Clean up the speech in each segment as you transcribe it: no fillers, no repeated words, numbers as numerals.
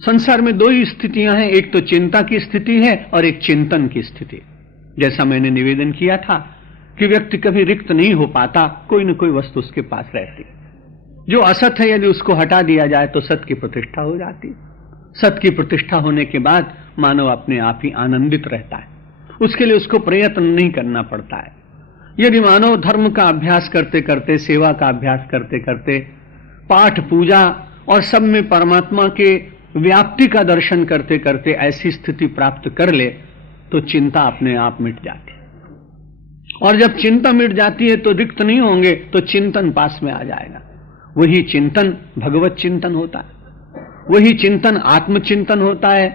संसार में दो ही स्थितियां हैं, एक तो चिंता की स्थिति है और एक चिंतन की स्थिति। जैसा मैंने निवेदन किया था कि व्यक्ति कभी रिक्त नहीं हो पाता, कोई न कोई वस्तु उसके पास रहती। जो असत है यदि उसको हटा दिया जाए तो सत की प्रतिष्ठा हो जाती। सत की प्रतिष्ठा होने के बाद मानव अपने आप ही आनंदित रहता है, उसके लिए उसको प्रयत्न नहीं करना पड़ता है। यदि मानव धर्म का अभ्यास करते करते, सेवा का अभ्यास करते करते, पाठ पूजा और सब में परमात्मा के व्याप्ति का दर्शन करते करते ऐसी स्थिति प्राप्त कर ले तो चिंता अपने आप मिट जाती है। और जब चिंता मिट जाती है तो रिक्त नहीं होंगे, तो चिंतन पास में आ जाएगा। वही चिंतन भगवत चिंतन होता है, वही चिंतन आत्मचिंतन होता है।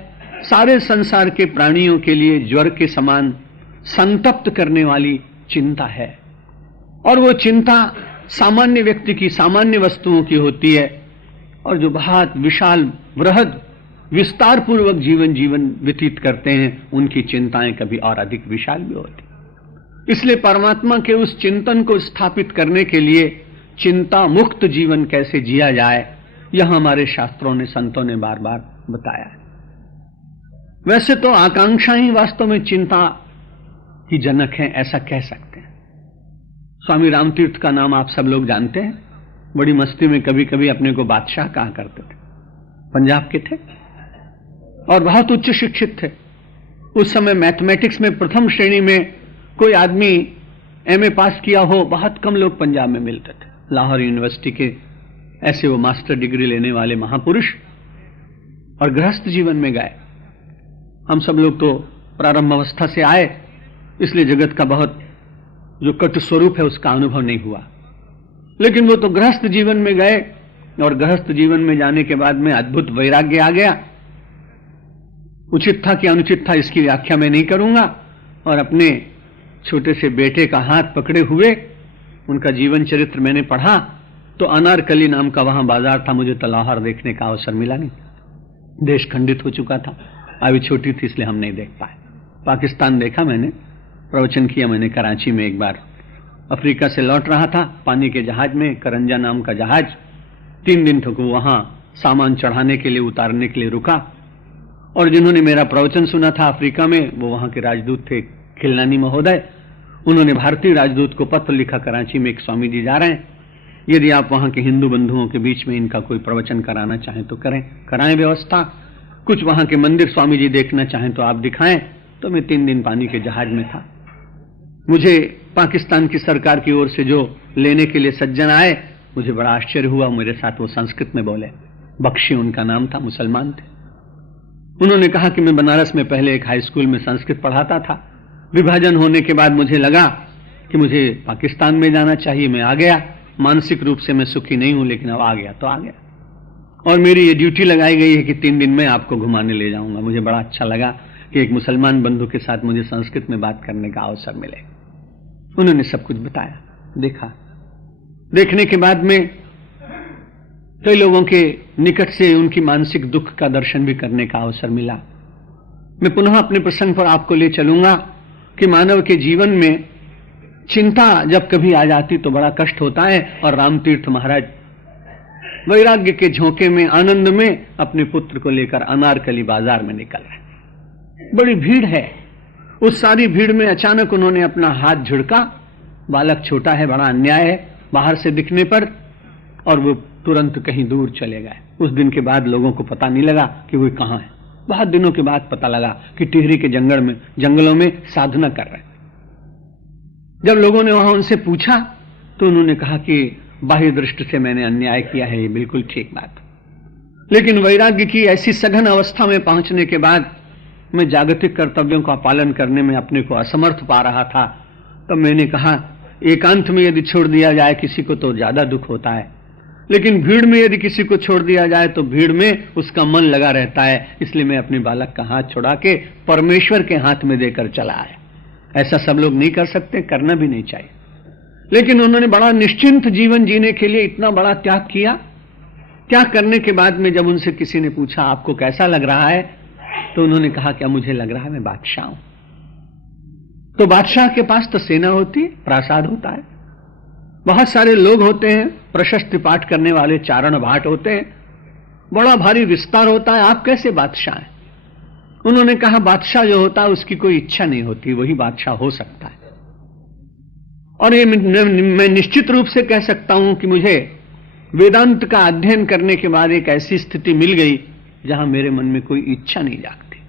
सारे संसार के प्राणियों के लिए ज्वर के समान संतप्त करने वाली चिंता है। और वो चिंता सामान्य व्यक्ति की, सामान्य वस्तुओं की होती है, और जो बहुत विशाल बृहद विस्तार पूर्वक जीवन व्यतीत करते हैं उनकी चिंताएं कभी और अधिक विशाल भी होती। इसलिए परमात्मा के उस चिंतन को स्थापित करने के लिए चिंता मुक्त जीवन कैसे जिया जाए, यह हमारे शास्त्रों ने, संतों ने बार बार बताया है। वैसे तो आकांक्षा ही वास्तव में चिंता की जनक है, ऐसा कह सकते हैं। स्वामी रामतीर्थ का नाम आप सब लोग जानते हैं। बड़ी मस्ती में कभी कभी अपने को बादशाह कहा करते थे। पंजाब के थे और बहुत उच्च शिक्षित थे। उस समय मैथमेटिक्स में प्रथम श्रेणी में कोई आदमी एमए पास किया हो, बहुत कम लोग पंजाब में मिलते थे। लाहौर यूनिवर्सिटी के ऐसे वो मास्टर डिग्री लेने वाले महापुरुष, और गृहस्थ जीवन में गए। हम सब लोग तो प्रारंभ अवस्था से आए, इसलिए जगत का बहुत जो कटु स्वरूप है उसका अनुभव नहीं हुआ। लेकिन वो तो गृहस्थ जीवन में गए, और गृहस्थ जीवन में जाने के बाद में अद्भुत वैराग्य आ गया। उचित था कि अनुचित था इसकी व्याख्या मैं नहीं करूंगा। और अपने छोटे से बेटे का हाथ पकड़े हुए उनका जीवन चरित्र मैंने पढ़ा तो अनारकली नाम का वहां बाजार था। मुझे तो लाहौर देखने का अवसर मिला नहीं, देश खंडित हो चुका था, अभी छोटी थी इसलिए हम नहीं देख पाए। पाकिस्तान देखा मैंने, प्रवचन किया मैंने कराची में। एक बार अफ्रीका से लौट रहा था पानी के जहाज में, करंजा नाम का जहाज। 3 दिन तक वहां सामान चढ़ाने के लिए, उतारने के लिए रुका। और जिन्होंने मेरा प्रवचन सुना था अफ्रीका में, वो वहां के राजदूत थे खिलनानी महोदय। उन्होंने भारतीय राजदूत को पत्र लिखा, कराची में एक स्वामी जी जा रहे हैं, यदि आप वहां के हिंदू बंधुओं के बीच में इनका कोई प्रवचन कराना चाहें तो कराएं व्यवस्था। कुछ वहां के मंदिर स्वामी जी देखना चाहें तो आप दिखाएं। तो मैं 3 दिन पानी के जहाज में था। मुझे पाकिस्तान की सरकार की ओर से जो लेने के लिए सज्जन आए, मुझे बड़ा आश्चर्य हुआ। मेरे साथ वो संस्कृत में बोले, बख्शी उनका नाम था, मुसलमान थे। उन्होंने कहा कि मैं बनारस में पहले एक हाई स्कूल में संस्कृत पढ़ाता था। विभाजन होने के बाद मुझे लगा कि मुझे पाकिस्तान में जाना चाहिए। मैं आ गया। मानसिक रूप से मैं सुखी नहीं हूं, लेकिन अब आ गया तो आ गया। और मेरी ये ड्यूटी लगाई गई है कि 3 दिन में आपको घुमाने ले जाऊंगा। मुझे बड़ा अच्छा लगा कि एक मुसलमान बंधु के साथ मुझे संस्कृत में बात करने का अवसर मिले। उन्होंने सब कुछ बताया, देखा। देखने के बाद में कई लोगों के निकट से उनकी मानसिक दुख का दर्शन भी करने का अवसर मिला। मैं पुनः अपने प्रसंग पर आपको ले चलूंगा कि मानव के जीवन में चिंता जब कभी आ जाती तो बड़ा कष्ट होता है। और रामतीर्थ महाराज वैराग्य के झोंके में, आनंद में अपने पुत्र को लेकर अनारकली बाजार में निकल रहे। बड़ी भीड़ है। उस सारी भीड़ में अचानक उन्होंने अपना हाथ झुड़का। बालक छोटा है, बड़ा अन्याय है बाहर से दिखने पर, और वो तुरंत कहीं दूर चले गए। उस दिन के बाद लोगों को पता नहीं लगा कि वो कहां है। बहुत दिनों के बाद पता लगा कि टिहरी के जंगलों में साधना कर रहे हैं। जब लोगों ने वहां उनसे पूछा तो उन्होंने कहा कि बाह्य दृष्टि से मैंने अन्याय किया है, ये बिल्कुल ठीक बात। लेकिन वैराग्य की ऐसी सघन अवस्था में पहुंचने के बाद मैं जागतिक कर्तव्यों का पालन करने में अपने को असमर्थ पा रहा था। तब मैंने कहा, एकांत में यदि छोड़ दिया जाए किसी को तो ज्यादा दुख होता है, लेकिन भीड़ में यदि किसी को छोड़ दिया जाए तो भीड़ में उसका मन लगा रहता है। इसलिए मैं अपने बालक का हाथ छुड़ा के परमेश्वर के हाथ में देकर चला आया। ऐसा सब लोग नहीं कर सकते, करना भी नहीं चाहिए। लेकिन उन्होंने बड़ा निश्चिंत जीवन जीने के लिए इतना बड़ा त्याग किया। त्याग करने के बाद में जब उनसे किसी ने पूछा आपको कैसा लग रहा है, तो उन्होंने कहा कि मुझे लग रहा है मैं बादशाह हूं। तो बादशाह के पास तो सेना होती है, प्रासाद होता है, बहुत सारे लोग होते हैं, प्रशस्ति पाठ करने वाले चारण भाट होते हैं, बड़ा भारी विस्तार होता है, आप कैसे बादशाह हैं? उन्होंने कहा बादशाह जो होता है उसकी कोई इच्छा नहीं होती, वही बादशाह हो सकता है। और ये मैं निश्चित रूप से कह सकता हूं कि मुझे वेदांत का अध्ययन करने के बाद एक ऐसी स्थिति मिल गई जहां मेरे मन में कोई इच्छा नहीं जागती।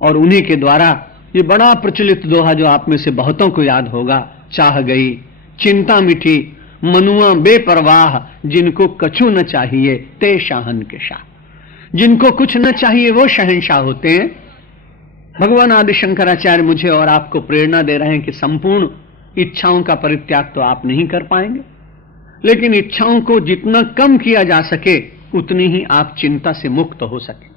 और उन्हीं के द्वारा ये बड़ा प्रचलित दोहा जो आप में से बहुतों को याद होगा, चाह गई चिंता मिठी मनुआ बेपरवाह, जिनको कछु न चाहिए ते शाहन के शाह। जिनको कुछ न चाहिए वो शहंशाह होते हैं। भगवान आदि शंकराचार्य मुझे और आपको प्रेरणा दे रहे हैं कि संपूर्ण इच्छाओं का परित्याग तो आप नहीं कर पाएंगे, लेकिन इच्छाओं को जितना कम किया जा सके उतनी ही आप चिंता से मुक्त हो सके।